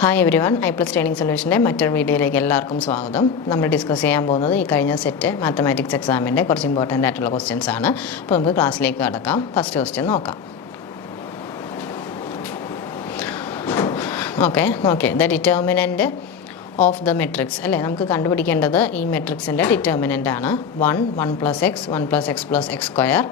Hi everyone, I plus training സൊല്യൂഷൻ്റെ മറ്റൊരു വീഡിയോയിലേക്ക് എല്ലാവർക്കും സ്വാഗതം. നമ്മൾ ഡിസ്കസ് ചെയ്യാൻ പോകുന്നത് ഈ കഴിഞ്ഞ സെറ്റ് മാത്തമാറ്റിക്സ് എക്സാമിൻ്റെ കുറച്ച് ഇമ്പോർട്ടൻ്റ് ആയിട്ടുള്ള ക്വസ്റ്റ്യൻസ് ആണ്. അപ്പോൾ നമുക്ക് ക്ലാസ്സിലേക്ക് കടക്കാം. ഫസ്റ്റ് ക്വസ്റ്റ്യൻ നോക്കാം. Okay the determinant of the matrix അല്ലേ, നമുക്ക് കണ്ടുപിടിക്കേണ്ടത് ഈ മെട്രിക്സിൻ്റെ ഡിറ്റർമിനൻ്റ് ആണ്. 1 plus x 1 plus x plus x square,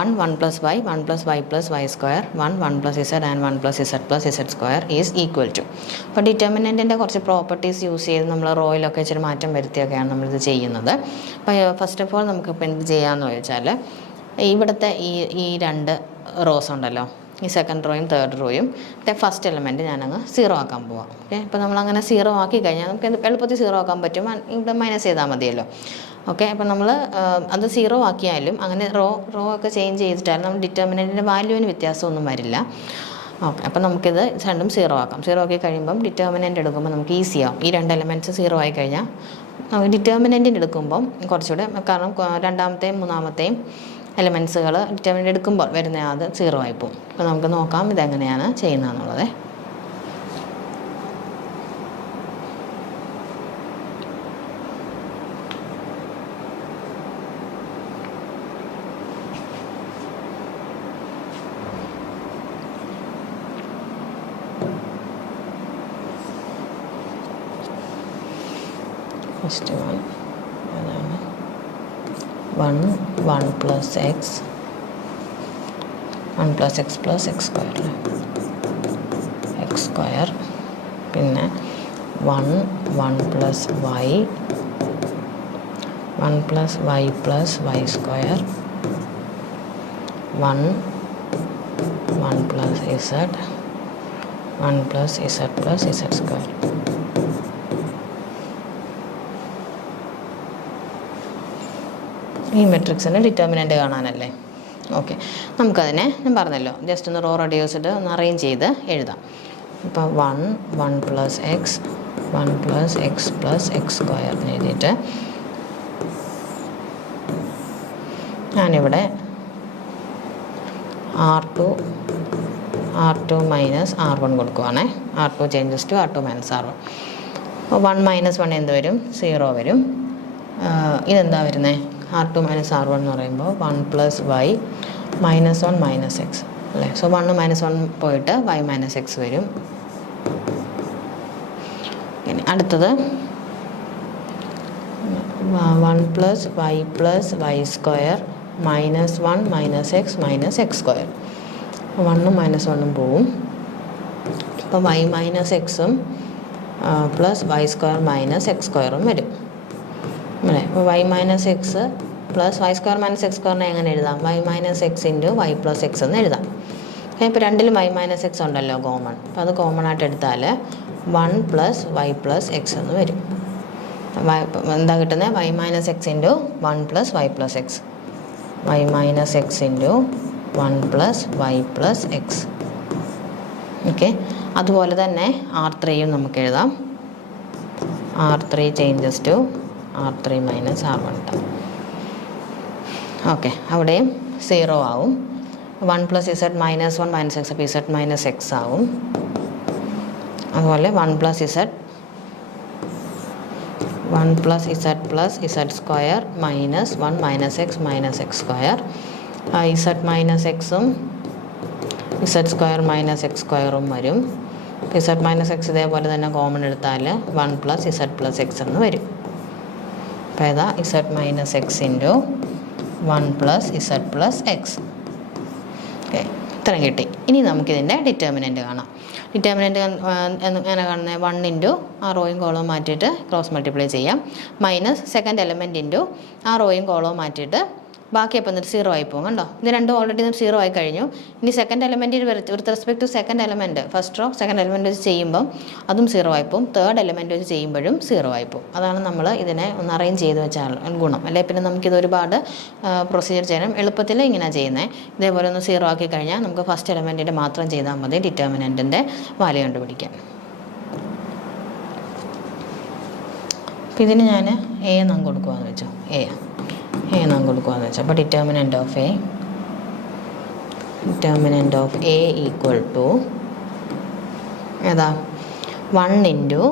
1 plus y 1 plus y plus y square, 1 plus z and 1 plus z plus z square is equal to. അപ്പോൾ ഡിറ്റർമിനൻറ്റിൻ്റെ കുറച്ച് properties use ചെയ്ത് നമ്മൾ റോയിലൊക്കെ ഇച്ചിരി മാറ്റം വരുത്തിയൊക്കെയാണ് നമ്മളിത് ചെയ്യുന്നത്. അപ്പോൾ ഫസ്റ്റ് ഓഫ് ഓൾ നമുക്കിപ്പോൾ എന്ത് ചെയ്യാമെന്ന് ചോദിച്ചാൽ, ഇവിടുത്തെ ഈ രണ്ട് റോസ് ഉണ്ടല്ലോ, ഈ സെക്കൻഡ് റോയും തേർഡ് റോയും ഫസ്റ്റ് എലമെൻറ്റ് ഞാനങ്ങ് സീറോ ആക്കാൻ പോവാം. ഓക്കെ, അപ്പോൾ നമ്മളങ്ങനെ സീറോ ആക്കി കഴിഞ്ഞാൽ നമുക്ക് എളുപ്പത്തിൽ സീറോ ആക്കാൻ പറ്റും. ഇവിടെ മൈനസ് ചെയ്താൽ മതിയല്ലോ. ഓക്കെ, അപ്പോൾ നമ്മൾ അത് സീറോ ആക്കിയാലും അങ്ങനെ റോ ഒക്കെ ചേഞ്ച് ചെയ്തിട്ടാലും നമ്മൾ ഡിറ്റർമിനൻറ്റിൻ്റെ വാല്യൂവിന് വ്യത്യാസമൊന്നും വരില്ല. ഓക്കെ, അപ്പോൾ നമുക്കിത് രണ്ടും സീറോ ആക്കാം. സീറോ ആക്കി കഴിയുമ്പം ഡിറ്റർമിനൻ്റ് എടുക്കുമ്പോൾ നമുക്ക് ഈസിയാവും. ഈ രണ്ട് എലമെൻറ്റ്സ് സീറോ ആയി കഴിഞ്ഞാൽ നമുക്ക് ഡിറ്റർമിനൻറ്റിന് എടുക്കുമ്പം കുറച്ചുകൂടെ, കാരണം രണ്ടാമത്തെയും മൂന്നാമത്തെയും എലമെൻസുകൾ ഡിറ്റർമിനൻ്റ് എടുക്കുമ്പോൾ വരുന്ന അത് സീറോ ആയിപ്പോവും. അപ്പോൾ നമുക്ക് നോക്കാം ഇതെങ്ങനെയാണ് ചെയ്യുന്നതെന്നുള്ളത്. ഫസ്റ്റ് അതാണ് 1 plus x 1 plus x plus x square, x square, പിന്നെ 1 plus y 1 plus y plus y square, 1 plus z 1 plus z plus z square. ഈ മെട്രിക്സിൻ്റെ ഡിറ്റർമിനൻ്റ് കാണാനല്ലേ. ഓക്കെ, നമുക്കതിനെ ഞാൻ പറഞ്ഞല്ലോ ജസ്റ്റ് ഒന്ന് റോ റെഡ്യൂസ്ഡ് ഒന്ന് അറേഞ്ച് ചെയ്ത് എഴുതാം. ഇപ്പോൾ 1 plus x 1 plus x plus x square എഴുതിയിട്ട് ഞാനിവിടെ R2 മൈനസ് R1 കൊടുക്കുവാണേ. R2 changes to R2 minus R1. അപ്പോൾ 1 മൈനസ് 1 എന്ത് വരും? 0 വരും. ഇതെന്താ വരുന്നത്? R2 മൈനസ് R1 എന്ന് പറയുമ്പോൾ 1 plus y minus 1 minus x അല്ലേ. സോ 1 മൈനസ് 1 പോയിട്ട് വൈ മൈനസ് എക്സ് വരും. പിന്നെ അടുത്തത് 1 plus y square minus 1 minus x square. 1 minus 1 പോവും. അപ്പോൾ വൈ മൈനസ് എക്സും plus y square minus x സ്ക്വയറും വരും അല്ലേ. അപ്പോൾ y minus x plus y square minus x സ്ക്വയറിനെ എങ്ങനെ എഴുതാം? Y minus x into y plus x എന്ന് എഴുതാം. ഇപ്പോൾ രണ്ടിലും വൈ മൈനസ് എക്സ് ഉണ്ടല്ലോ കോമൺ. അപ്പോൾ അത് കോമൺ ആയിട്ട് എടുത്താൽ 1 പ്ലസ് വൈ പ്ലസ് എക്സ് എന്ന് വരും. എന്താ കിട്ടുന്നത്? Y minus x into 1 plus y plus x, y minus x into 1 plus y plus x. Okay, അതുപോലെ തന്നെ R3യും നമുക്ക് എഴുതാം. R3 changes to R3 minus R1. Okay, അവിടെയും 0 ആവും. 1 plus Z minus 1 minus X, അപ്പോൾ ഇസഡ് മൈനസ് എക്സ് ആവും. അതുപോലെ 1 plus z plus z square minus 1 minus x square. Z minus എക്സും ഇസഡ് സ്ക്വയർ മൈനസ് എക്സ് സ്ക്വയറും വരും. ഇസഡ് മൈനസ് എക്സ് ഇതേപോലെ തന്നെ കോമൺ എടുത്താൽ 1 പ്ലസ് ഇസഡ് പ്ലസ് എക്സ് എന്ന് വരും. അപ്പോൾ ഏതാ? Z minus x into 1 plus z plus x. Okay, ഇത്രയും കിട്ടി. ഇനി നമുക്കിതിൻ്റെ ഡിറ്റർമിനൻ്റ് കാണാം. ഡിറ്റർമിനൻ്റ് എങ്ങനെ കാണുന്നത്? 1 ഇൻറ്റു ആ റോയും കോളവും മാറ്റിയിട്ട് ക്രോസ് മൾട്ടിപ്ലൈ ചെയ്യാം, മൈനസ് സെക്കൻഡ് എലമെൻറ്റ് ഇൻറ്റു ആ റോയും കോളവും മാറ്റിയിട്ട് ബാക്കി അപ്പോൾ എന്നിട്ട് 0 ആയി പോകും. കണ്ടോ, ഇത് രണ്ടും ഓൾറെഡി 0 ആയി കഴിഞ്ഞു. ഇനി സെക്കൻഡ് എലമെൻറ്റിൽ with respect to second element, first row second element വെച്ച് ചെയ്യുമ്പം അതും 0 ആയിപ്പോവും. തേർഡ് എലമെൻറ്റ് വെച്ച് ചെയ്യുമ്പോഴും 0 ആയിപ്പോവും. അതാണ് നമ്മൾ ഇതിനെ ഒന്ന് അറേഞ്ച് ചെയ്ത് വെച്ചാൽ ഗുണം അല്ലേ. പിന്നെ നമുക്കിത് ഒരുപാട് പ്രൊസീജിയർ ചെയ്യണം. എളുപ്പത്തിൽ ഇങ്ങനെ ചെയ്യുന്നത്. ഇതേപോലെ ഒന്ന് 0 ആക്കി കഴിഞ്ഞാൽ നമുക്ക് ഫസ്റ്റ് എലമെൻറ്റിൻ്റെ മാത്രം ചെയ്താൽ മതി ഡിറ്റർമിനൻറ്റിൻ്റെ വാല്യൂ കണ്ടുപിടിക്കാൻ. അപ്പോൾ ഇതിന് ഞാൻ എ എന്നങ്ങ് കൊടുക്കുകയെന്ന് വെച്ചോ. എ നമുക്ക് കൊടുക്കുകയെന്ന് വെച്ചാൽ, അപ്പോൾ determinant of A equal to ഏതാ 1 into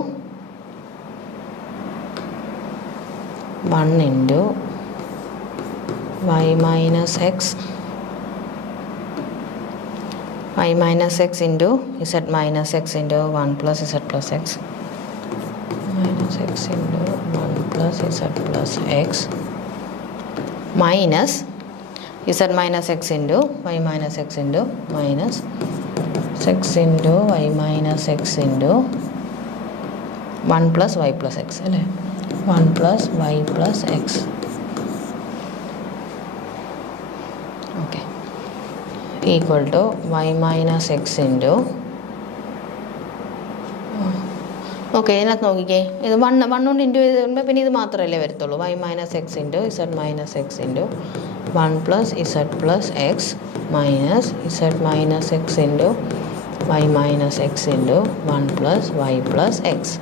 1 into y minus x into z minus x into 1 plus z plus x minus x into 1 plus z plus x minus z minus x into y minus x into minus x into y minus x into 1 plus y plus x അല്ലേ 1 plus y plus x. Okay, equal to y minus x into okay ഇതിനകത്ത് നോക്കിക്കേ ഇത് one കൊണ്ട് into ചെയ്ത് പിന്നെ ഇത് മാത്രമല്ലേ വരത്തുള്ളൂ y minus x into z minus x into 1 plus z plus x minus z minus x into y minus x into 1 plus y plus x.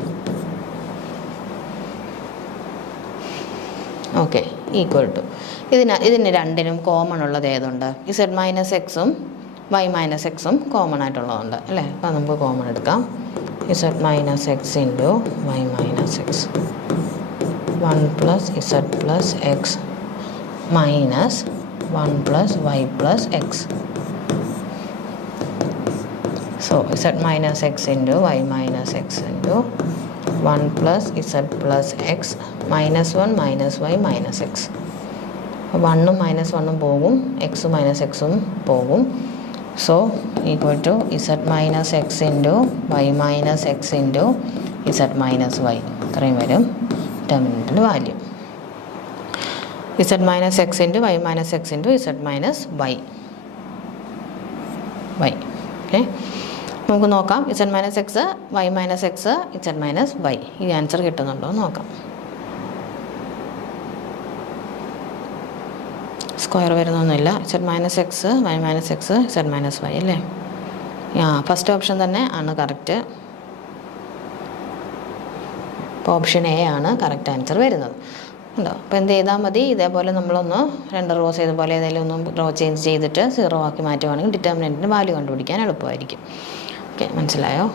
Okay equal to ഇതിന് രണ്ടിനും കോമൺ ഉള്ളത് ഏതുണ്ട്? ഇസഡ് മൈനസ് എക്സും y minus എക്സും common ആയിട്ടുള്ളതുണ്ട് അല്ലേ. അപ്പോൾ നമുക്ക് കോമൺ എടുക്കാം. z minus x into y minus x 1 plus z plus x minus 1 plus y plus x. So z minus x into y minus x into 1 plus z plus x minus 1 minus y minus x. 1 minus 1 പോകും, x minus x പോകും. So equal to z minus x into y minus x into z minus y. ഇത്രയും വരും ഡിറ്റർമിനൻറ്റിൻ്റെ value. z minus x into y minus x into z minus y. Okay നമുക്ക് നോക്കാം z minus x y minus x z minus y ഈ answer കിട്ടുന്നുണ്ടോ എന്ന് നോക്കാം. Square വരുന്നൊന്നുമില്ല. z minus x y minus x z minus y അല്ലേ. First option തന്നെ ആണ് കറക്റ്റ്. അപ്പോൾ ഓപ്ഷൻ എ ആണ് കറക്റ്റ് ആൻസർ വരുന്നത് ഉണ്ടോ. അപ്പോൾ എന്ത് ചെയ്താൽ മതി, ഇതേപോലെ നമ്മളൊന്ന് 2 റോസ് ഇതുപോലെ ഏതെങ്കിലും ഒന്ന് റോ ചേഞ്ച് ചെയ്തിട്ട് 0 ആക്കി മാറ്റുവാണെങ്കിൽ ഡിറ്റർമിനൻറ്റിൻ്റെ വാല്യൂ കണ്ടുപിടിക്കാൻ എളുപ്പമായിരിക്കും. ഓക്കെ മനസ്സിലായോ?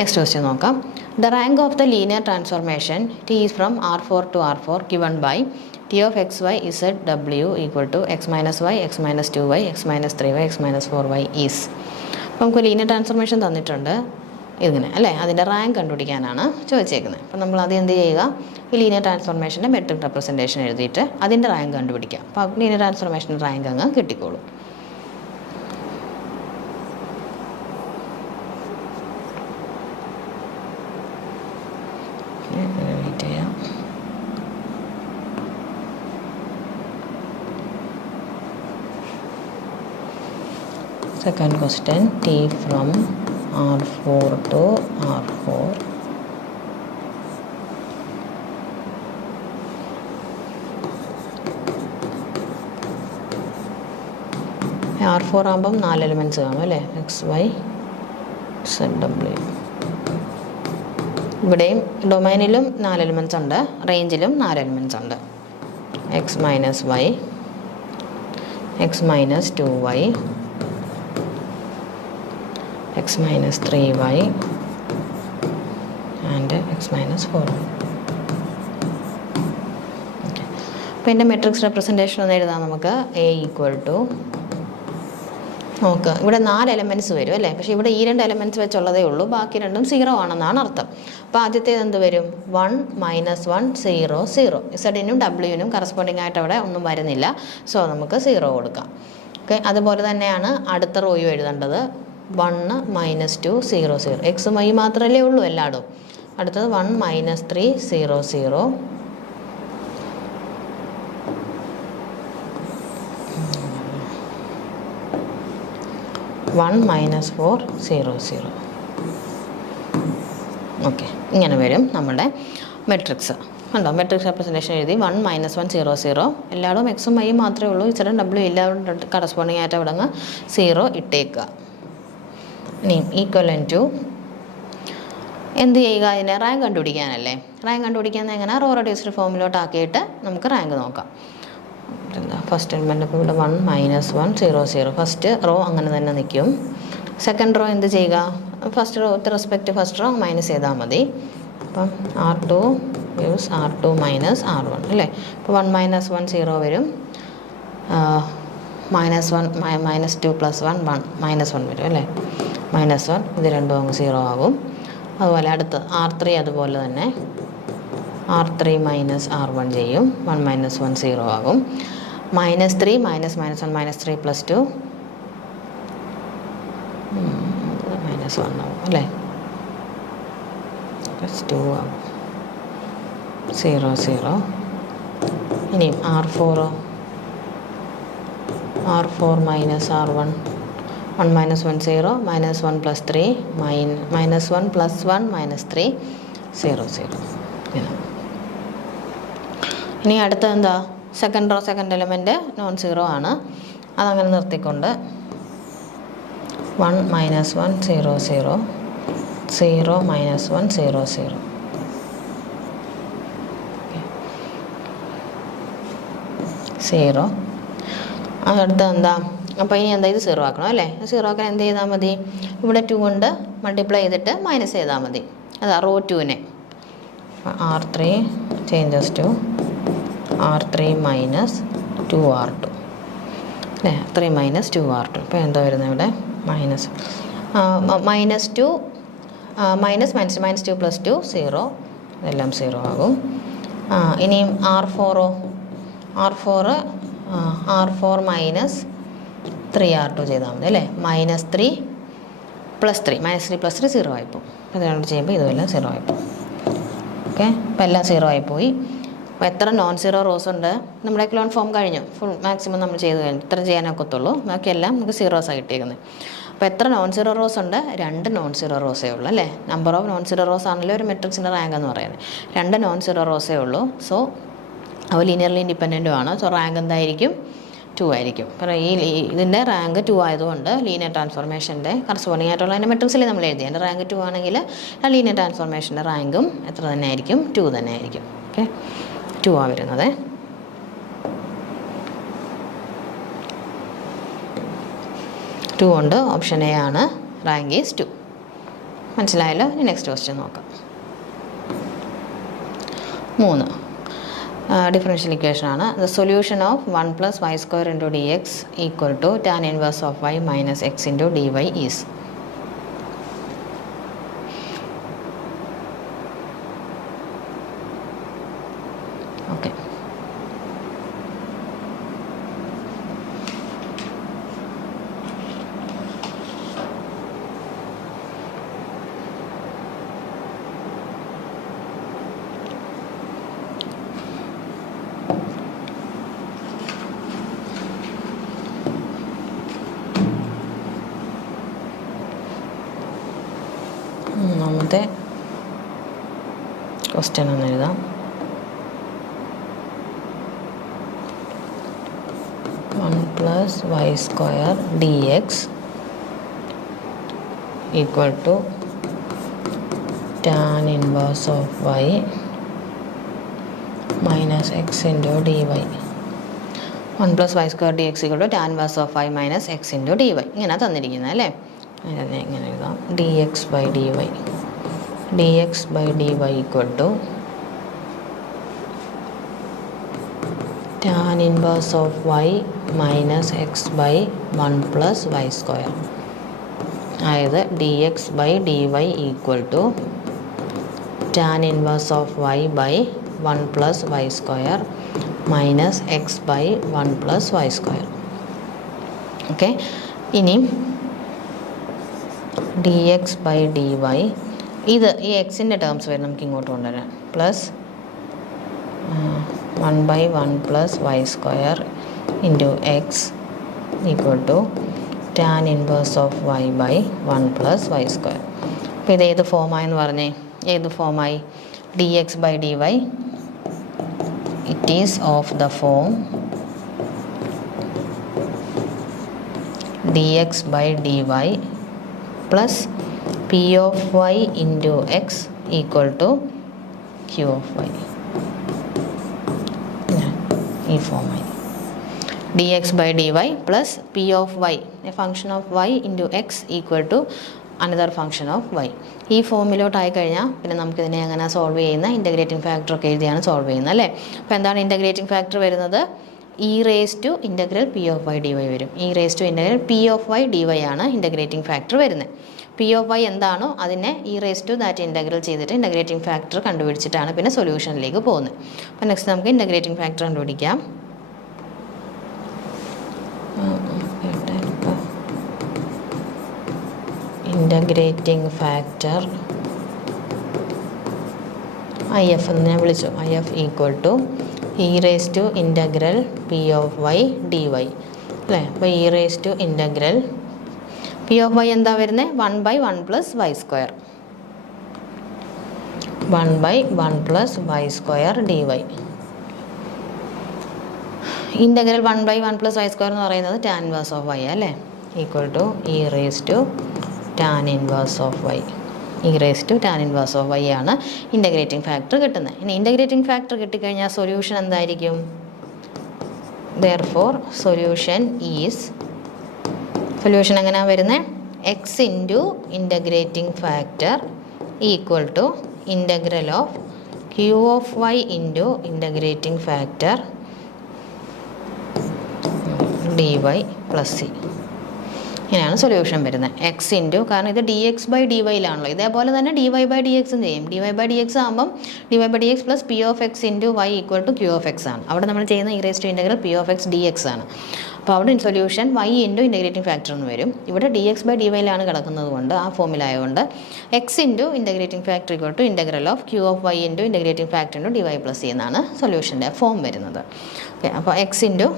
നെക്സ്റ്റ് ക്വസ്റ്റ്യൻ നോക്കാം. The rank of the linear transformation t is from R4 to R4 given by t of x, y, z, w equal to x minus y, x minus 2y, x minus 3y, x minus 4y is. അപ്പോൾ നമുക്ക് linear transformation തന്നിട്ടുണ്ട് ഇതിന് അല്ലേ. അതിൻ്റെ rank കണ്ടുപിടിക്കാനാണ് ചോദിച്ചേക്കുന്നത്. അപ്പോൾ നമ്മൾ അത് എന്ത് ചെയ്യുക, ഈ ലീനിയർ ട്രാൻസ്ഫോർമേഷൻ്റെ മെട്രിക് റെപ്രസെൻറ്റേഷൻ എഴുതിയിട്ട് അതിൻ്റെ റാങ്ക് കണ്ടുപിടിക്കുക. അപ്പോൾ ലീനിയർ ട്രാൻസ്ഫോർമേഷൻ്റെ റാങ്ക് അങ്ങ് കിട്ടിക്കോളും. Second question, t from R4 to R4 R4 ആകുമ്പം 4 എലിമെൻറ്റ്സ് കാണും അല്ലേ. എക്സ് വൈ സെഡ് ഡബ്ല്യു. ഇവിടെയും ഡൊമൈനിലും 4 എലിമെൻറ്റ്സ് ഉണ്ട്, റേഞ്ചിലും 4 എലിമെൻറ്റ്സ് ഉണ്ട്. X minus y, x minus 2y, x minus 3y and x minus 4y. Okay. അപ്പോൾ എൻ്റെ മെട്രിക്സ് റെപ്രസെൻറ്റേഷൻ ഒന്ന് എഴുതാം നമുക്ക്. a ഈക്വൽ ടു നോക്കുക, ഇവിടെ 4 എലമെൻറ്റ്സ് വരും അല്ലേ. പക്ഷേ ഇവിടെ ഈ 2 എലമെൻറ്റ്സ് വെച്ചുള്ളതേ ഉള്ളൂ, ബാക്കി രണ്ടും 0 ആണെന്നാണ് അർത്ഥം. അപ്പോൾ ആദ്യത്തേത് എന്ത് വരും, 1 മൈനസ് 1 0 0. ഇസഡിനും ഡബ്ല്യുവിനും കറസ്പോണ്ടിങ് ആയിട്ട് അവിടെ ഒന്നും വരുന്നില്ല, സോ നമുക്ക് 0 കൊടുക്കാം. ഓക്കെ, അതുപോലെ തന്നെയാണ് അടുത്ത റോയും എഴുതേണ്ടത്. 1 മൈനസ് 2 0 0. എക്സും വൈ മാത്രമല്ലേ ഉള്ളൂ എല്ലായിടും. അടുത്തത് 1 മൈനസ് 3 0 0. One minus 4 0 0. ഓക്കെ, ഇങ്ങനെ വരും നമ്മുടെ മെട്രിക്സ് ഉണ്ടോ. മെട്രിക്സ് റെപ്രസെൻറ്റേഷൻ എഴുതി 1 മൈനസ് 1 0 0. എല്ലായിടും എക്സും വൈയും മാത്രമേ ഉള്ളൂ, ഇച്ചിരി ഡബ്ല്യു എല്ലാവരും കറസ്പോണ്ടിങ് ആയിട്ട് അവിടെ നിന്ന് 0 ഇട്ടേക്കുക. ഇനി ഈക്വലൻ ടു എന്ത് ചെയ്യുക, അതിനെ റാങ്ക് കണ്ടുപിടിക്കാനല്ലേ. റാങ്ക് കണ്ടുപിടിക്കാൻ എങ്ങനെ, റോ റെഡ്യൂസ്ഡ് ഫോമിലോട്ടാക്കിയിട്ട് നമുക്ക് റാങ്ക് നോക്കാം. എന്താ ഫസ്റ്റ് എലിമെൻ്റ് അപ്പോൾ ഇവിടെ 1 -1 0 0 ഫസ്റ്റ് റോ അങ്ങനെ തന്നെ നിൽക്കും. സെക്കൻഡ് റോ എന്ത് ചെയ്യുക, first row with respect first row minus ചെയ്താൽ മതി. അപ്പം R2 use R2 minus R1 അല്ലേ. അപ്പോൾ 1 -1 0 വരും, -1 -2 + 1 1 -1 വരും അല്ലേ. -1 ഇത് രണ്ടും അങ്ങ് 0 ആകും. അതുപോലെ അടുത്ത് R3 അതുപോലെ തന്നെ R3 മൈനസ് R1 ചെയ്യും, 1 -1 0 ആകും. -3 -1 -3 + 2 -1 ആകും അല്ലേ, +2 ആകും, 0 0. ഇനിയും R4 മൈനസ് R1 1 -1 0 -1 + 3 -1 + 1 -3 0 0. ഇനി അടുത്ത എന്താ, second row second element non zero ആണ്, അതങ്ങനെ നിർത്തിക്കൊണ്ട് 1 -1 0 0 0 -1 0 0. സീറോ. അതടുത്ത് എന്താ, അപ്പോൾ ഇനി എന്താ ഇത് 0 ആക്കണം അല്ലേ. 0 ആക്കാൻ എന്ത് ചെയ്താൽ മതി, ഇവിടെ 2 കൊണ്ട് മൾട്ടിപ്ലൈ ചെയ്തിട്ട് മൈനസ് ചെയ്താൽ മതി. അതാ റോ 2നെ R3 changes to R3 minus 2R2 അല്ലേ, 3 മൈനസ് 2R2. ഇപ്പോൾ എന്താ വരുന്നത് ഇവിടെ -2 -2 + 2 0, ഇതെല്ലാം 0 ആകും. ഇനിയും R4 മൈനസ് 3R2 ചെയ്താൽ മതി അല്ലേ. -3 + 3 0 ആയിപ്പോവും. അപ്പോൾ ഇതുകൊണ്ട് ചെയ്യുമ്പോൾ ഇതുമെല്ലാം 0 ആയിപ്പോവും. ഓക്കെ, അപ്പോൾ എല്ലാം 0 ആയിപ്പോയി. അപ്പോൾ എത്ര നോൺ സീറോ റോസ് ഉണ്ട്, നമ്മുടെ എക്ലോൺ ഫോം കഴിഞ്ഞു, ഫുൾ മാക്സിമം നമ്മൾ ചെയ്ത് കഴിഞ്ഞു, ഇത്ര ചെയ്യാനൊക്കത്തുള്ളൂ, ബാക്കിയെല്ലാം നമുക്ക് സീറോസാണ് കിട്ടിയിരിക്കുന്നത്. അപ്പോൾ എത്ര നോൺ സീറോ റോസ് ഉണ്ട്, 2 നോൺ സീറോ റോസേ ഉള്ളൂ അല്ലേ. Number of non zero rose ആണല്ലോ ഒരു മെട്രിക്സിൻ്റെ റാങ്ക് എന്ന് പറയുന്നത്. 2 നോൺ സീറോ റോസേ ഉള്ളൂ. സോ അവ ലീനിയർലി ഇൻഡിപെൻഡൻറ്റും ആണ്. സോ റാങ്ക് എന്തായിരിക്കും, 2 ആയിരിക്കും. അപ്പോൾ ഇതിൻ്റെ റാങ്ക് 2 ആയതുകൊണ്ട് ലീനിയർ ട്രാൻസ്ഫോർമേഷൻ്റെ കറസ്പോണ്ടിങ് ആയിട്ടുള്ള അതിൻ്റെ മെട്രിക്സിൽ നമ്മൾ എഴുതി, എൻ്റെ റാങ്ക് 2 ആണെങ്കിൽ ആ ലീനിയർ ട്രാൻസ്ഫോർമേഷൻ്റെ റാങ്കും എത്ര തന്നെ ആയിരിക്കും, 2 തന്നെ ആയിരിക്കും. ഓക്കെ, 2 ആ വരുന്നത്. ടു കൊണ്ട് ഓപ്ഷൻ എ ആണ്, റാങ്ക് ഈസ് 2. മനസ്സിലായല്ലോ. ഇനി നെക്സ്റ്റ് ക്വസ്റ്റ്യൻ നോക്കാം. 3 ഡിഫറൻഷ്യൽ ഇക്വേഷൻ ആണ്. The solution of 1 + y² × dx = tan inverse of y - x × dy is. Okay, മൂന്നാമത്തെ ക്വസ്റ്റ്യൻ ഒന്ന് എഴുതാം. 1 + y² dx = tan inverse of y - x × dy. 1 + y² dx = tan inverse of y - x × dy. ഇങ്ങനെ തന്നിരിക്കുന്നത് അല്ലേ. അതിനെ ഇങ്ങനെ എഴുതാം, dx/dy = tan inverse of y - x/1 + y². അതായത് dx/dy = tan inverse of y / 1 + y² - x/1 + y². Okay, ഇനി dx/dy ഇത് ഈ എക്സിൻ്റെ ടേംസ് വരെ നമുക്ക് ഇങ്ങോട്ട് കൊണ്ടുവരാം. Plus 1/1 + y² × x = tan inverse of y / 1 + y². അപ്പോൾ ഇത് ഏത് ഫോമായെന്ന് പറഞ്ഞേ, ഏത് ഫോമായി, dx/dy it is of the form dx/dy plus p of y into x equal to q of y. ഈ ഫോമായി. dx by dy plus p of y, a function of y into x equal to another function of y. ഈ ഫോമിലോട്ടായി കഴിഞ്ഞാൽ പിന്നെ നമുക്കിതിനെ എങ്ങനെ solve ചെയ്യുന്ന integrating ഫാക്ടറൊക്കെ എഴുതിയാണ് solve ചെയ്യുന്നത് അല്ലേ. അപ്പോൾ എന്താണ് ഇൻ്റഗ്രേറ്റിംഗ് ഫാക്ടർ വരുന്നത്? E raise to integral P of y d y വരും. E raise to integral P of y d y ആണ് ഇൻ്റഗ്രേറ്റിംഗ് ഫാക്ടർ വരുന്നത്. പി ഓഫ് വൈ എന്താണോ അതിനെ e raise to that integral ചെയ്തിട്ട് ഇൻ്റഗ്രേറ്റിംഗ് ഫാക്ടർ കണ്ടുപിടിച്ചിട്ടാണ് പിന്നെ സൊല്യൂഷനിലേക്ക് പോകുന്നത്. അപ്പോൾ നെക്സ്റ്റ് നമുക്ക് ഇൻ്റഗ്രേറ്റിംഗ് ഫാക്ടർ കണ്ടുപിടിക്കാം. ഇൻ്റഗ്രേറ്റിംഗ് ഫാക്ടർ ഐ എഫ് എന്ന് ഞാൻ വിളിച്ചു. I F equal to e raise to integral P of y d y അല്ലേ. അപ്പോൾ e raise to integral P of y എന്താ വരുന്നത്? 1/1 + y². 1/1 + y² dy. Integral 1/1 + y² എന്ന് പറയുന്നത് tan ഇൻവേഴ്സ് ഓഫ് y അല്ലേ. Equal to e raise to tan inverse of y. E raise to tan inverse of y ആണ് integrating factor കിട്ടുന്നത്. ഇനി integrating factor കിട്ടിക്കഴിഞ്ഞാൽ solution എന്തായിരിക്കും? ദെയർഫോർ സൊല്യൂഷൻ എങ്ങനെയാണ് വരുന്നത്? X into integrating factor equal to integral of Q of y into integrating factor d y plus c. ഇങ്ങനെയാണ് solution വരുന്നത്. X into, കാരണം ഇത് ഡി എക്സ് ബൈ ഡി വൈയിലാണല്ലോ, ഇതേപോലെ തന്നെ ഡി വൈ ബൈ ഡി എക്സും ചെയ്യും. D y by d x ആകുമ്പം d y by d x plus P of x into y equal to Q of x ആണ്. അവിടെ നമ്മൾ ചെയ്യുന്ന e raise to integral P of x d x ആണ്. അപ്പോൾ അവിടെ solution y into integrating factor എന്ന് വരും. ഇവിടെ ഡി എക്സ് ബൈ ഡി വൈയിലാണ് കിടക്കുന്നത് കൊണ്ട് ആ ഫോമിലായതുകൊണ്ട് x into integrating factor equal to integral of Q of y into integrating factor into d y plus C എന്നാണ് സൊല്യൂഷൻ്റെ ഫോം വരുന്നത്. ഓക്കെ, അപ്പോൾ എക്സ് ഇൻറ്റു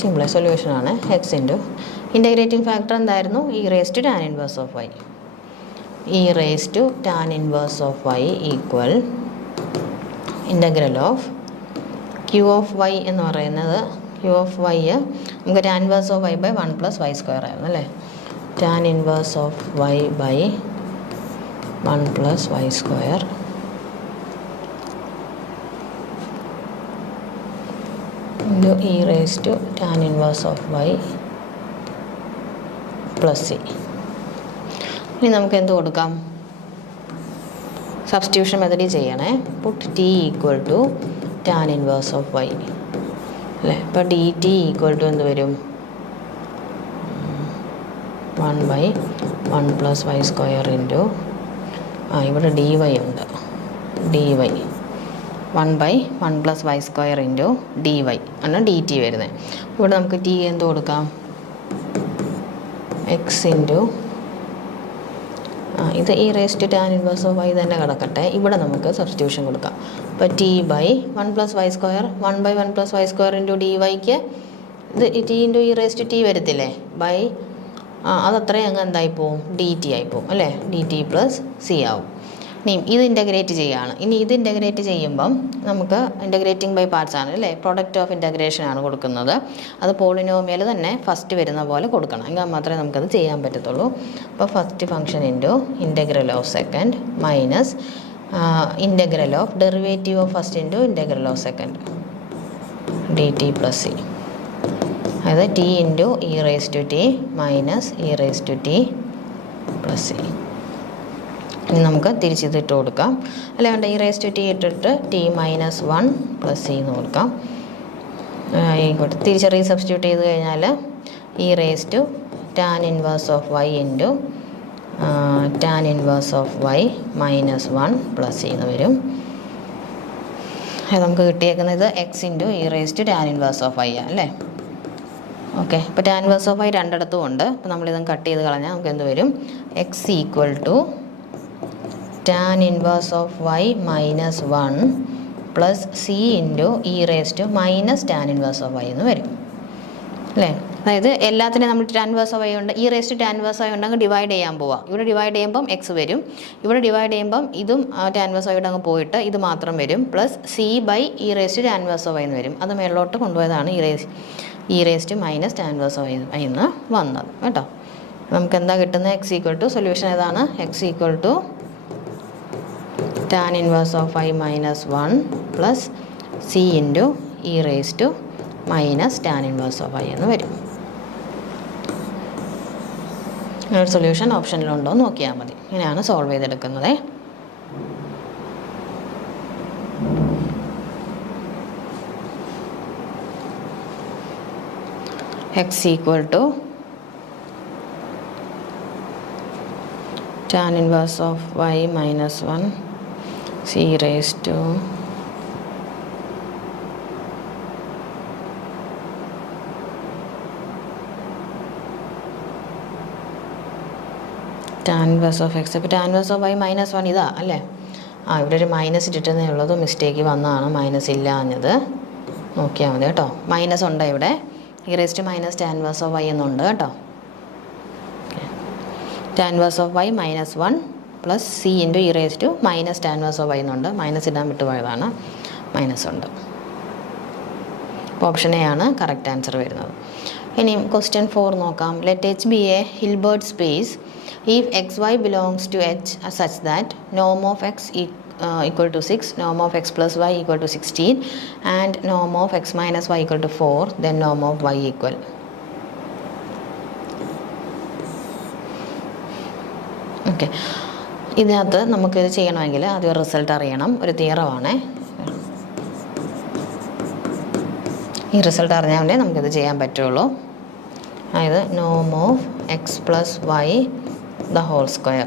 സിമ്പിൾ സൊല്യൂഷനാണ്. എക്സ് ഇൻറ്റു ഇൻ്റഗ്രേറ്റിംഗ് ഫാക്ടർ എന്തായിരുന്നു? E raise to tan inverse of y. E raise to tan inverse of y equal integral of Q of y എന്ന് പറയുന്നത്, Q of y നമുക്ക് tan inverse of y by 1 + y² ആയിരുന്നു അല്ലേ. Tan inverse of y by 1 + y² into e raise to tan inverse of y plus C. ഇനി നമുക്ക് എന്ത് കൊടുക്കാം? Substitution മെത്തഡിൽ ചെയ്യണേ. Put t equal to tan inverse of y അല്ലേ. ഇപ്പോൾ ഡി ടി ഈക്വൽ ടു എന്ത് വരും? 1/1 + y² ഇൻറ്റു ഇവിടെ ഡി വൈ ഉണ്ട്. D y 1/1 + y² into d y ആണ് ഡി ടി വരുന്നത്. ഇവിടെ നമുക്ക് ടി എന്ത് കൊടുക്കാം? എക്സ് ഇൻറ്റു ഇത് e raise to tan inverse of y തന്നെ കിടക്കട്ടെ. ഇവിടെ നമുക്ക് സബ്സ്റ്റിറ്റ്യൂഷൻ കൊടുക്കാം. അപ്പോൾ T by 1 + y², 1/1 + y² into d വൈക്ക് ഇത് T into e raise to T വരത്തില്ലേ ബൈ അതത്രയും അങ്ങ് എന്തായിപ്പോവും? ഡി ടി ആയിപ്പോവും അല്ലേ. ഡി ടി പ്ലസ് സി ആവും. ഇനി ഇത് ഇൻ്റഗ്രേറ്റ് ചെയ്യുകയാണ്. ഇനി ഇത് ഇൻ്റഗ്രേറ്റ് ചെയ്യുമ്പം നമുക്ക് ഇൻ്റഗ്രേറ്റിംഗ് ബൈ പാർട്സ് ആണ് അല്ലേ. പ്രൊഡക്റ്റ് ഓഫ് ഇൻ്റഗ്രേഷൻ ആണ് കൊടുക്കുന്നത്. അത് പോളിനോമിയൽ തന്നെ ഫസ്റ്റ് വരുന്ന പോലെ കൊടുക്കണം, എങ്കിൽ മാത്രമേ നമുക്കത് ചെയ്യാൻ പറ്റത്തുള്ളൂ. അപ്പോൾ first function into integral of second minus integral of derivative of first into integral of second d T plus C. അതായത് T into e raise to T minus e raise to T plus C. ഇനി നമുക്ക് തിരിച്ചിട്ട് കൊടുക്കാം. അല്ലെ വേണ്ട, e raise to T ഇട്ടിട്ട് T -1 + C എന്ന് കൊടുക്കാം. ആയിക്കോട്ടെ, തിരിച്ച് റീസബ്സ്റ്റിറ്റ്യൂട്ട് ചെയ്ത് കഴിഞ്ഞാൽ e raise to tan inverse of y into tan inverse of y -1 + C എന്ന് വരും. നമുക്ക് കിട്ടിയേക്കുന്നത് x into e raise to tan inverse of y അല്ലേ. ഓക്കെ, അപ്പോൾ ടാൻ ഇൻവേഴ്സ് ഓഫ് വൈ രണ്ടിടത്തും ഉണ്ട്. അപ്പോൾ നമ്മളിതും കട്ട് ചെയ്ത് കളഞ്ഞാൽ നമുക്ക് എന്ത് വരും? X equal to tan inverse of y -1 + c into e raise to minus tan inverse of y എന്ന് വരും അല്ലേ. അതായത് എല്ലാത്തിനും നമ്മൾ ടാൻ ഇൻവേഴ്സ് ഓഫ് വൈ ഉണ്ട്, e raise to tan inverse y ഉണ്ടെങ്കിൽ ഡിവൈഡ് ചെയ്യാൻ പോവാം. ഇവിടെ ഡിവൈഡ് ചെയ്യുമ്പം എക്സ് വരും, ഇവിടെ ഡിവൈഡ് ചെയ്യുമ്പം ഇതും ടാൻ ഇൻവേഴ്സ് വൈ അങ്ങ് പോയിട്ട് ഇത് മാത്രം വരും, plus C by e raise to tan inverse of y എന്ന് വരും. അത് മേളിലോട്ട് കൊണ്ടുപോയതാണ് e raise to minus tan inverse of y എന്ന് വന്നത് കേട്ടോ. നമുക്ക് എന്താ കിട്ടുന്നത്? എക്സ് ഈക്വൽ ടു സൊല്യൂഷൻ ഏതാണ്? X equal to tan inverse of y minus 1 plus c into e raised to minus tan inverse of y എന്ന് വരും. ഒരു സൊല്യൂഷൻ ഓപ്ഷനിലുണ്ടോ എന്ന് നോക്കിയാൽ മതി. ഇങ്ങനെയാണ് സോൾവ് ചെയ്തെടുക്കുന്നത്. x equal to tan inverse of y minus 1 c raised to tan inverse of x. അപ്പോൾ tan inverse of y minus 1 ഇതാ അല്ലേ? ഇവിടെ ഒരു മൈനസ് ഇട്ടിട്ടേ ഉള്ളത്, മിസ്റ്റേക്ക് വന്നതാണ്, മൈനസ് ഇല്ലാഞ്ഞത്. നോക്കിയാൽ മതി കേട്ടോ. മൈനസ് ഉണ്ട് ഇവിടെ, e raised to minus tan inverse of y എന്നുണ്ട് കേട്ടോ. tan inverse of y minus 1 plus c into e raised to minus tan inverse of y എന്നുണ്ട്. മൈനസ് ഇടാൻ വിട്ടുപോയതാണ്, മൈനസ് ഉണ്ട്. ഓപ്ഷൻ എ ആണ് കറക്റ്റ് ആൻസർ വരുന്നത്. ഇനി ക്വസ്റ്റ്യൻ 4 നോക്കാം. Let H B A Hilbert space if xy belongs to h such that norm of x equal to 6, norm of x plus y equal to 16 and norm of x minus y equal to 4, then norm of y equal. Okay, ഇതിനകത്ത് നമുക്കിത് ചെയ്യണമെങ്കിൽ ആദ്യം result അറിയണം. ഒരു തിയറമാണ്. ഈ result അറിഞ്ഞാലേ നമുക്കിത് ചെയ്യാൻ പറ്റുള്ളൂ. അതായത് നോം of x plus y the whole square.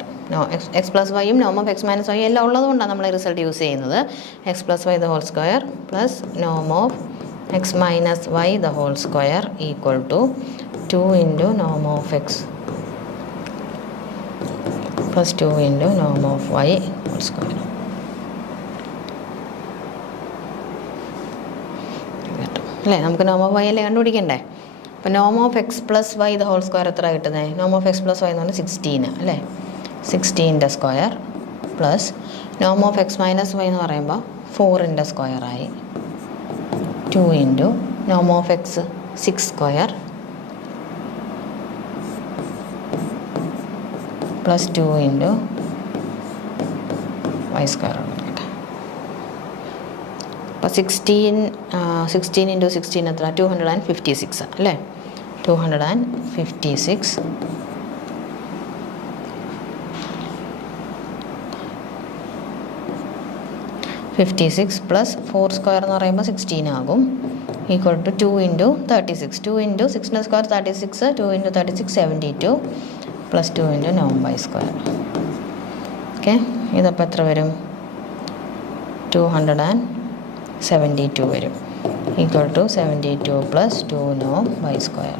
X plus വൈയും നോം ഓഫ് എക്സ് മൈനസ് വൈ എല്ലാം ഉള്ളതുകൊണ്ടാണ് നമ്മൾ ഈ റിസൾട്ട് യൂസ് ചെയ്യുന്നത്. X plus y the whole square plus നോം of x minus y the whole square equal to 2 into നോം of x plus 2 into നോം ഓഫ് വൈ ഹോൾ സ്ക്വയർ. അല്ലേ, നമുക്ക് നോം ഓഫ് വൈ അല്ലേ കണ്ടുപിടിക്കണ്ടേ? അപ്പോൾ നോം of x plus y the whole square എത്ര കിട്ടുന്നത്? നോം ഓഫ് എക്സ് പ്ലസ് വൈ എന്ന് പറഞ്ഞാൽ 16 അല്ലേ, 16ൻ്റെ സ്ക്വയർ പ്ലസ് നോം ഓഫ് എക്സ് മൈനസ് വൈ എന്ന് പറയുമ്പോൾ 4ൻ്റെ സ്ക്വയറായി 2 ഇൻറ്റു നോം of x 6 square plus 2 into y square. അപ്പോൾ 16 ഇൻറ്റു 16 എത്ര? 256 അല്ലേ, 256 പ്ലസ് 4 സ്ക്വയർ എന്ന് പറയുമ്പോൾ 16 ആകും, ഈക്വൽ ടു 2 ഇൻറ്റു 36. 2 ഇൻറ്റു 6ൻ്റെ സ്ക്വയർ 36, 2 ഇൻറ്റു 36 72 പ്ലസ് 2 ഇൻറ്റു നോം വൈ സ്ക്വയർ. ഓക്കെ, ഇതപ്പോൾ എത്ര വരും? 272 വരും, ഈക്വൽ ടു 72 പ്ലസ് 2 നോം വൈ സ്ക്വയർ.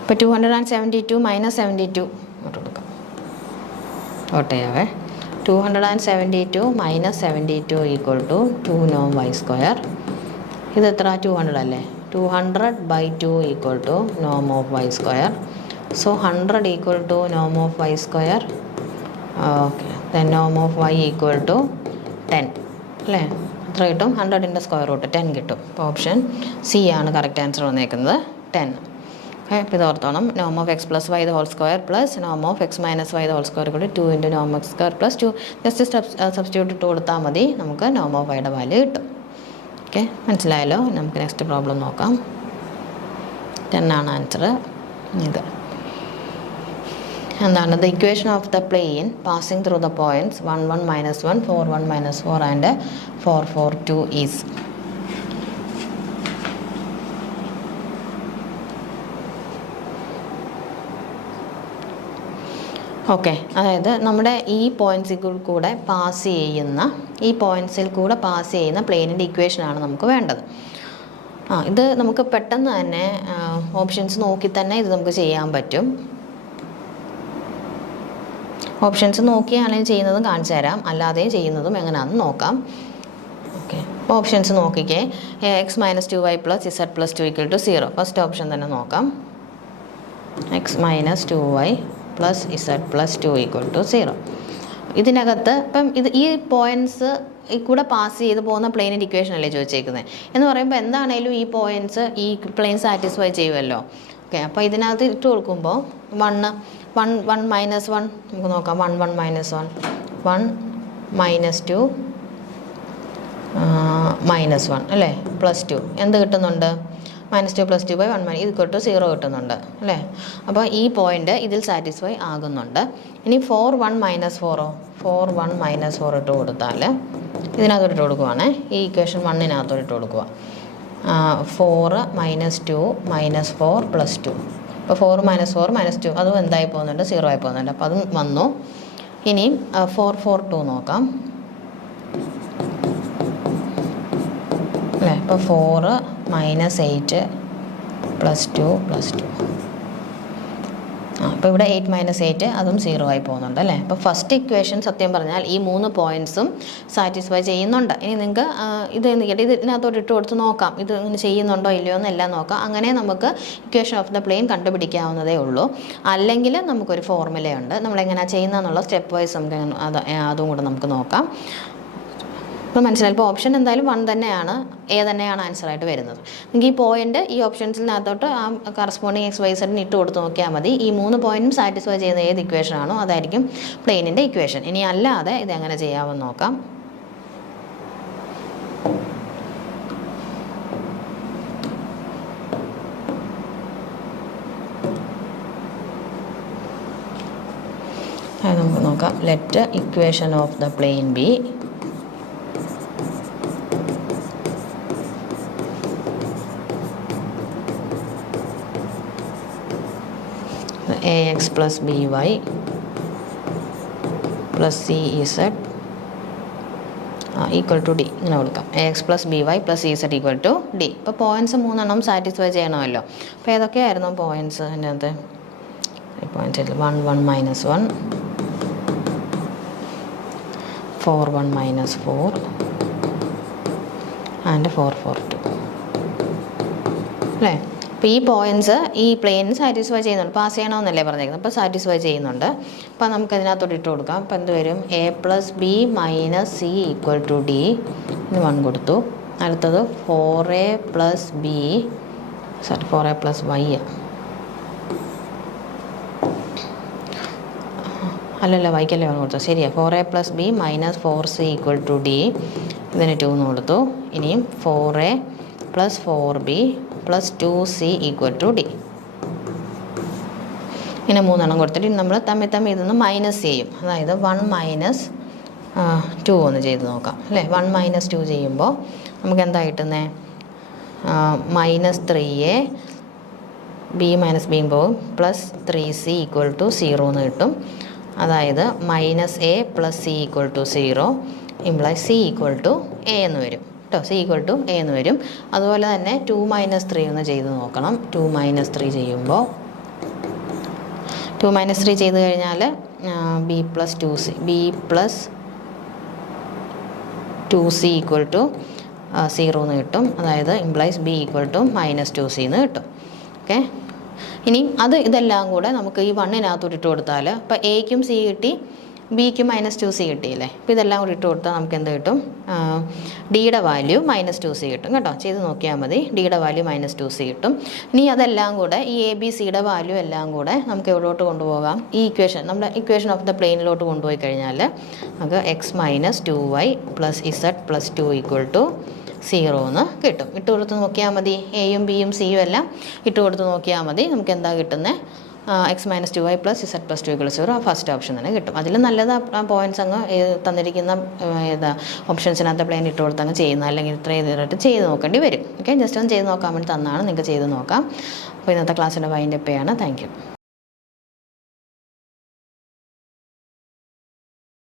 ഇപ്പോൾ 272 മൈനസ് 72 ഇങ്ങോട്ട് കൊടുക്കാം, ഓട്ട് ചെയ്യാവേ. 272 മൈനസ് 72 ഈക്വൽ ടു 2 നോം വൈ സ്ക്വയർ. ഇത് എത്ര? 200 അല്ലേ, 200/2 ഈക്വൽ ടു നോം of y square. So 100 equal to നോം of y square. Okay, then norm of y equal to 10 അല്ലേ, എത്ര കിട്ടും? 100ൻ്റെ സ്ക്വയർ റൂട്ട് 10 കിട്ടും. അപ്പോൾ ഓപ്ഷൻ സി ആണ് കറക്റ്റ് ആൻസർ വന്നേക്കുന്നത്, 10. ഓക്കെ, അപ്പോൾ ഇത് ഓർത്തോണം. നോം of x plus y the whole square plus നോം of x minus y the whole square കൂടി 2 ഇൻറ്റു നോം X square plus 2. Just substitute ഇട്ട് കൊടുത്താൽ മതി, നമുക്ക് നോം ഓഫ് വൈയുടെ വാല്യൂ കിട്ടും. ഓക്കെ, മനസ്സിലായല്ലോ. നമുക്ക് നെക്സ്റ്റ് പ്രോബ്ലം നോക്കാം. 10 ആണ് ആൻസർ. ഇത് എന്താണ്? The equation of the plain passing through the points 1 1 -1 4 1 -4 and 4 4 2 is. Okay, അതായത് നമ്മുടെ ഈ പോയിൻറ്റ്സിൽ കൂടെ പാസ് ചെയ്യുന്ന പ്ലെയിനിൻ്റെ ഇക്വേഷനാണ് നമുക്ക് വേണ്ടത്. ഇത് നമുക്ക് പെട്ടെന്ന് തന്നെ ഓപ്ഷൻസ് നോക്കി തന്നെ ഇത് നമുക്ക് ചെയ്യാൻ പറ്റും. ഓപ്ഷൻസ് നോക്കിയാണെങ്കിൽ ചെയ്യുന്നതും കാണിച്ചു തരാം, അല്ലാതെയും ചെയ്യുന്നതും എങ്ങനെയാണെന്ന് നോക്കാം. ഓക്കെ, ഓപ്ഷൻസ് നോക്കിക്കേ. X minus 2y plus z plus 2 equal to 0. First option തന്നെ നോക്കാം. X minus 2y plus z plus 2 equal to 0. ഇതിനകത്ത് ഇപ്പം ഈ പോയിൻറ്റ്സ് കൂടെ പാസ് ചെയ്ത് പോകുന്ന പ്ലെയിനിൻ്റെ ഇക്വേഷൻ അല്ലേ ചോദിച്ചേക്കുന്നത്. എന്ന് പറയുമ്പോൾ എന്താണേലും ഈ പോയിൻറ്റ്സ് ഈ പ്ലെയിൻ സാറ്റിസ്ഫൈ ചെയ്യുമല്ലോ. ഓക്കെ, അപ്പോൾ ഇതിനകത്ത് ഇട്ട് കൊടുക്കുമ്പോൾ വൺ മൈനസ് വൺ നമുക്ക് നോക്കാം. 1 മൈനസ് 1 1 മൈനസ് 2 മൈനസ് 1 അല്ലേ, +2 എന്ത് കിട്ടുന്നുണ്ട്? -2 + 2 / 1 ഇത് 0 കിട്ടുന്നുണ്ട് അല്ലേ. അപ്പോൾ ഈ പോയിൻ്റ് ഇതിൽ സാറ്റിസ്ഫൈ ആകുന്നുണ്ട്. ഇനി 4 1 - 4 4 1 - 4 ഇട്ട് കൊടുത്താൽ ഇതിനകത്തോട്ട് ഇട്ട് കൊടുക്കുവാണേ, ഈ ഇക്വേഷൻ 1-നകത്തോട്ട് ഇട്ട് കൊടുക്കുക. 4 - 2 - 4 + 2. അപ്പോൾ 4 - 4 - 2 അതും എന്തായി പോകുന്നുണ്ട്? 0 ആയി പോകുന്നുണ്ട്. അപ്പോൾ അതും വന്നു. ഇനിയും 4 4 2 നോക്കാം അല്ലേ. അപ്പോൾ 4 - 8 + 2 + 2. അപ്പോൾ ഇവിടെ 8 - 8 അതും 0 ആയി പോകുന്നുണ്ട് അല്ലേ. അപ്പോൾ ഫസ്റ്റ് ഇക്വേഷൻ സത്യം പറഞ്ഞാൽ ഈ 3 പോയിൻറ്റ്സും സാറ്റിസ്ഫൈ ചെയ്യുന്നുണ്ട്. ഇനി നിങ്ങൾക്ക് ഇതിനകത്തോട്ട് ഇട്ട് കൊടുത്ത് നോക്കാം, ഇത് ഇങ്ങനെ ചെയ്യുന്നുണ്ടോ ഇല്ലയോ എന്നെല്ലാം നോക്കാം. അങ്ങനെ നമുക്ക് ഇക്വേഷൻ ഓഫ് ദ പ്ലെയിൻ കണ്ടുപിടിക്കാവുന്നതേ ഉള്ളൂ. അല്ലെങ്കിൽ നമുക്കൊരു ഫോർമുലയുണ്ട്, നമ്മളെങ്ങനെയാണ് ചെയ്യുന്നതെന്നുള്ള സ്റ്റെപ്പ് വൈസ് നമുക്ക് അതും കൂടെ നമുക്ക് നോക്കാം. ഇപ്പോൾ മനസ്സിലായി. ഇപ്പോൾ ഓപ്ഷൻ എന്തായാലും 1 തന്നെയാണ്, എ തന്നെയാണ് ആൻസറായിട്ട് വരുന്നത്. നിങ്ങൾക്ക് ഈ പോയിൻ്റ് ഈ ഓപ്ഷൻസിനകത്തോട്ട് ആ കറസ്പോണ്ടിങ് XYZ ഇട്ട് കൊടുത്ത് നോക്കിയാൽ മതി. ഈ 3 പോയിൻറ്റും സാറ്റിസ്ഫൈ ചെയ്യുന്ന ഏത് ഇക്വേഷൻ ആണോ അതായിരിക്കും പ്ലെയിനിൻ്റെ ഇക്വേഷൻ. ഇനി അല്ലാതെ ഇതെങ്ങനെ ചെയ്യാമെന്ന് നോക്കാം. അത് നമുക്ക് നോക്കാം. Let equation of the plain B AX + BY + CEZ = D ഇങ്ങനെ കൊടുക്കാം. AX + BY + CZ = D. ഇപ്പോൾ പോയിൻറ്റ്സ് 3 സാറ്റിസ്ഫൈ ചെയ്യണമല്ലോ. അപ്പോൾ ഏതൊക്കെയായിരുന്നു പോയിൻറ്റ്സ്? അതിനകത്ത് പോയിൻറ്റ് 1 1 - 1 4 1 - 4 ആൻഡ് 4 4 2 അല്ലേ. അപ്പോൾ ഈ പോയിൻറ്റ്സ് ഈ പ്ലെയിൻ സാറ്റിസ്ഫൈ ചെയ്യുന്നുണ്ട്. പാസ് ചെയ്യണമെന്നല്ലേ പറഞ്ഞേക്കുന്നത്. അപ്പോൾ സാറ്റിസ്ഫൈ ചെയ്യുന്നുണ്ട്. അപ്പോൾ നമുക്കതിനകത്തോട്ട് ഇട്ട് കൊടുക്കാം. അപ്പോൾ എന്ത് വരും? A + B - C = D. ഇനി 1 കൊടുത്തു. അടുത്തത് 4A + B 4A + Y അല്ലല്ല, വൈക്കല്ലേ 1 കൊടുത്തു. ശരിയാ. 4A + B - 4C = D. ഇതിന് 2 എന്ന് കൊടുത്തു. ഇനിയും 4A + 4B + 2C = D. ഇങ്ങനെ 3 കൊടുത്തിട്ട് നമ്മൾ തമ്മിൽ ഇതൊന്ന് മൈനസ് ചെയ്യും. അതായത് 1 - 2 ഒന്ന് ചെയ്ത് നോക്കാം അല്ലേ. 1 - 2 ചെയ്യുമ്പോൾ നമുക്ക് എന്താ കിട്ടുന്നത്? -3A B - B പോകും +3C = 0 എന്ന് കിട്ടും. അതായത് -A + C = 0 implies C = A എന്ന് വരും കേട്ടോ. C = A എന്ന് വരും. അതുപോലെ തന്നെ 2 - 3 ഒന്ന് ചെയ്ത് നോക്കണം. 2 - 3 ചെയ്യുമ്പോൾ 2 - 3 ചെയ്ത് കഴിഞ്ഞാൽ B + 2C = 0 എന്ന് കിട്ടും. അതായത് ഇംപ്ലൈസ് B = -2C എന്ന് കിട്ടും. ഓക്കെ. ഇനി ഇതെല്ലാം കൂടെ നമുക്ക് ഈ 1-നകത്തോട്ട് ഇട്ട് കൊടുത്താൽ ഇപ്പോൾ Aക്കും C കിട്ടി, Bക്കും -2C കിട്ടിയില്ലേ. അപ്പോൾ ഇതെല്ലാം കൂടി ഇട്ട് കൊടുത്താൽ നമുക്ക് എന്ത് കിട്ടും? ഡിയുടെ വാല്യൂ -2C കിട്ടും കേട്ടോ. ചെയ്ത് നോക്കിയാൽ മതി. ഡിയുടെ വാല്യൂ -2C കിട്ടും. ഇനി അതെല്ലാം കൂടെ ഈ ABCയുടെ വാല്യൂ എല്ലാം കൂടെ നമുക്ക് എവിടോട്ട് കൊണ്ടുപോകാം? ഈ ഇക്വേഷൻ നമ്മുടെ ഇക്വേഷൻ ഓഫ് ദ പ്ലെയിനിലോട്ട് കൊണ്ടുപോയി കഴിഞ്ഞാൽ നമുക്ക് x - 2y + z + 2 = 0 എന്ന് കിട്ടും. ഇട്ട് കൊടുത്ത് നോക്കിയാൽ മതി. Aയും Bയും Cയും എല്ലാം ഇട്ട് കൊടുത്ത് നോക്കിയാൽ മതി. നമുക്ക് എന്താ കിട്ടുന്നത്? x - 2y + z + 2 = 0. First option തന്നെ കിട്ടും. അതിൽ നല്ലത് പോയിൻറ്റ്സ് അങ്ങ് തന്നിരിക്കുന്ന ഓപ്ഷൻസിനകത്ത് പ്ലെയിൻ ഇട്ട് കൊടുത്ത് അങ്ങ് ചെയ്യുന്ന, അല്ലെങ്കിൽ ഇത്ര ചെയ്തിട്ട് ചെയ്ത് നോക്കേണ്ടി വരും. ഓക്കെ. ജസ്റ്റ് ഒന്ന് ചെയ്ത് നോക്കാൻ വേണ്ടി തന്നാണ്, നിങ്ങൾക്ക് ചെയ്ത് നോക്കാം. അപ്പോൾ ഇന്നത്തെ ക്ലാസ്സിൻ്റെ വൈൻഡപ്പ് ചെയ്യാണ്. Thank you.